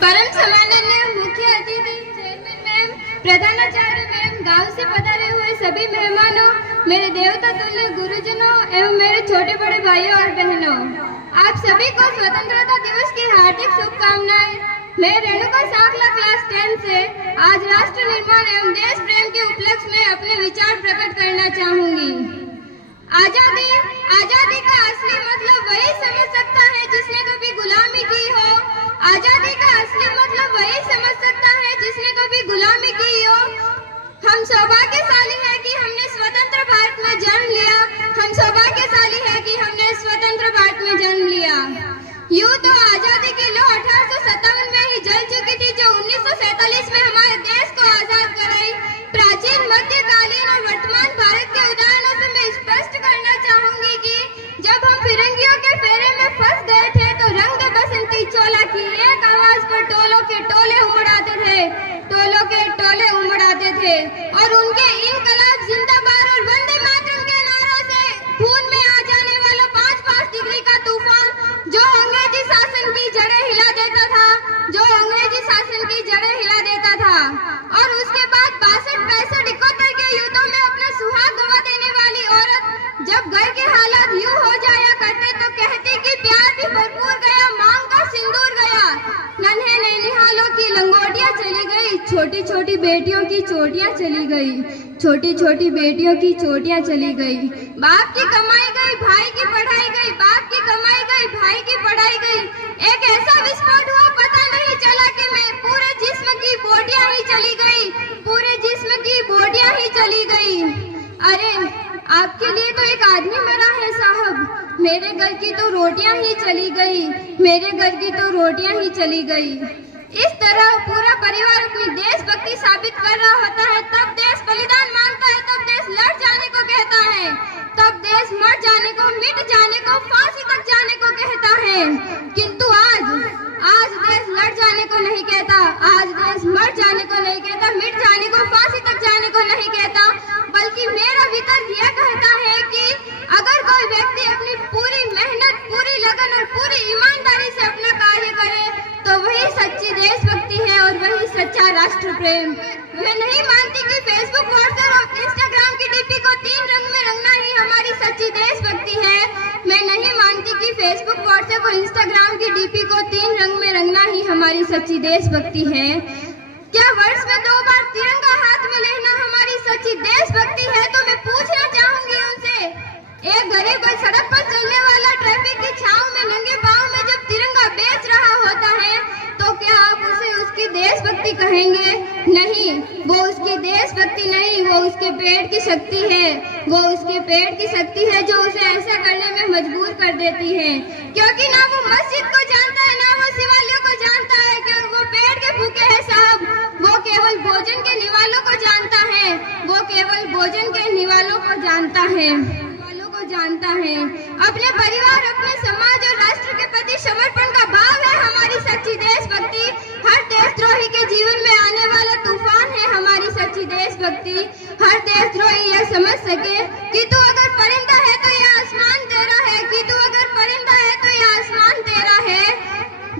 परम सम्माननीय मुख्य अतिथि चेयरमैन मैम, प्रधानाचार्य मैम, गांव से पधारे हुए सभी मेहमानों, मेरे देवता तुल्य गुरुजनों एवं मेरे छोटे बड़े भाइयों और बहनों, आप सभी को स्वतंत्रता दिवस की हार्दिक शुभकामनाएं। मैं रेणुका सांखला क्लास 10 से आज राष्ट्र निर्माण एवं देश प्रेम के उपलक्ष्य में अपने विचार प्रकट करना चाहूंगी। आजादी का असली मतलब वही समझ सकता है जिसने कभी गुलामी की हो। आजादी का असली मतलब वही समझ सकता है जिसने कभी गुलामी की हो। हम सौभाग्यशाली हैं कि हमने स्वतंत्र भारत में जन्म लिया। हम सौभाग्यशाली हैं कि हमने स्वतंत्र भारत में जन्म लिया। यूं तो आजादी की लौ 1857 में ही जल चुकी थी, जो 1947 में हमारे देश को आजाद कराई। प्राचीन, मध्यकालीन और वर्तमान भारत के उदाहरणों से मैं स्पष्ट करना चाहूंगी कि जब हम फिरंगियों के फेरे में फंस गए थे तो रंग दे बसंती चोला की एक आवाज पर टोलों के टोले उमड़ाते थे, टोलों के टोले उमड़ाते थे। और उनके इनकलाब जिंदाबाद और वंदे मातरम के नारों से खून में आ जाने वाला 5-5 डिग्री का तूफान जो अंग्रेजी शासन की जड़ें हिला देता था, जो अंग्रेजी शासन की जड़ें हिला देता था। और उसके बाद 62-65-71 के युद्धों में अपना सुहाग गवा देने वाली औरत जब घर के हालात यूं हो जाया करते तो कहती कि प्यार भी भरपूर गया, मांग का सिंदूर गया, नन्हे नैनिहालों की लंगोटियां चली गई, छोटी छोटी बेटियों की चोटियां चली गई, छोटी छोटी बेटियों की चोटियां चली गई। बाप की कमाई गई, भाई की पढ़ाई गई, बाप की कमाई गई, भाई की पढ़ाई गई। एक ऐसा विस्फोट हुआ, पता नहीं चला कि मैं पूरे जिस्म की बोटियां ही चली गई, पूरे जिस्म की बोटियां ही चली गई। अरे आपके लिए तो एक आदमी मरा है साहब, मेरे घर की तो रोटियां ही चली गई, मेरे घर की तो रोटियां ही चली गई। इस तरह पूरा परिवार अपनी देशभक्ति साबित कर रहा होता है, तब देश बलिदान मांगता है, तब देश लड़ जाने को कहता है, तब देश मर जाने को, मिट जाने को, फांसी तक जाने को कहता है। किंतु आज देश लड़ जाने को नहीं कहता, आज देश मर जाने को नहीं कहता, मिट जाने को, फांसी तक जाने को नहीं कहता, बल्कि मेरा वितर्क यह कहता है कि अगर कोई व्यक्ति अपनी पूरी मेहनत, पूरी लगन और पूरी ईमानदारी से अपना कार्य करे तो वही सच्ची देशभक्ति है और वही सच्चा राष्ट्र प्रेम। मैं नहीं मानती कि फेसबुक, व्हाट्सएप और इंस्टाग्राम की डीपी को 3 रंग में रंगना ही हमारी सच्ची देशभक्ति है। मैं नहीं मानती कि फेसबुक, व्हाट्सएप और इंस्टाग्राम की डीपी को 3 रंग में रंगना ही हमारी सच्ची देशभक्ति है। क्या वर्ष में 2 बार तिरंगा हाथ में लेना हमारी सच्ची देशभक्ति है? तो मैं पूछना चाहूंगी उनसे, एक गरीब सड़क पर चलने वाला ट्रैफिक की छांव में नंगे पांव में जब तिरंगा बेच रहा होता है तो क्या आप उसे उसकी देशभक्ति कहेंगे? नहीं, वो उसकी देशभक्ति नहीं, वो उसके पेट की शक्ति है, वो उसके पेट की शक्ति है जो उसे ऐसा करने में मजबूर कर देती है। क्योंकि ना वो मस्जिद को जानता है, ना वो शिवालयों को जानता है, क्योंकि वो पेट के भूखे है साहब। वो केवल भोजन के निवालों को जानता है, वो केवल भोजन के निवालों को जानता है, जानता है। अपने परिवार, अपने समाज और राष्ट्र के प्रति समर्पण का भाव है हमारी सच्ची देशभक्ति। हर देशद्रोही के जीवन में आने वाला तूफान है हमारी सच्ची देशभक्ति। हर देशद्रोही यह समझ सके कि तू अगर परिंदा है तो यह आसमान तेरा है, कि तू अगर परिंदा है तो यह आसमान तेरा है।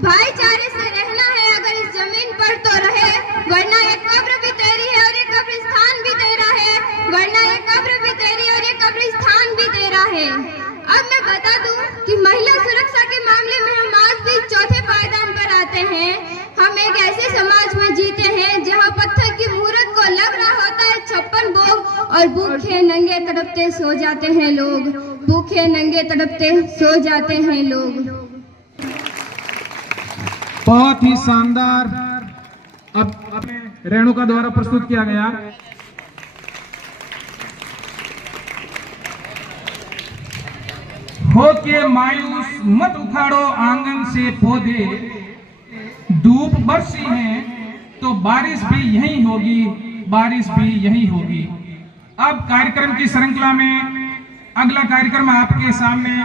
भाईचारे से रहना है अगर इस जमीन पर तो रहे, वरना एक कब्र भी तेरी है और एक कब्रिस्तान भी तेरा है, वरना एक कब्र भी तेरी और एक कब्रिस्तान भी तेरा है। अब मैं बता दूं कि महिला सुरक्षा के मामले में हम आज भी चौथे पायदान पर आते हैं। हम एक ऐसे समाज में जीते हैं जहां पत्थर की मूर्त को लग रहा होता है 56 भोग और भूखे नंगे तड़पते सो जाते हैं लोग, भूखे नंगे तड़पते सो जाते हैं लोग। बहुत ही शानदार अब रेणुका द्वारा प्रस्तुत किया गया। हो के मायूस मत उखाड़ो आंगन से पौधे, धूप बरसी है तो बारिश भी यही होगी, बारिश भी यही होगी। अब कार्यक्रम की श्रृंखला में अगला कार्यक्रम आपके सामने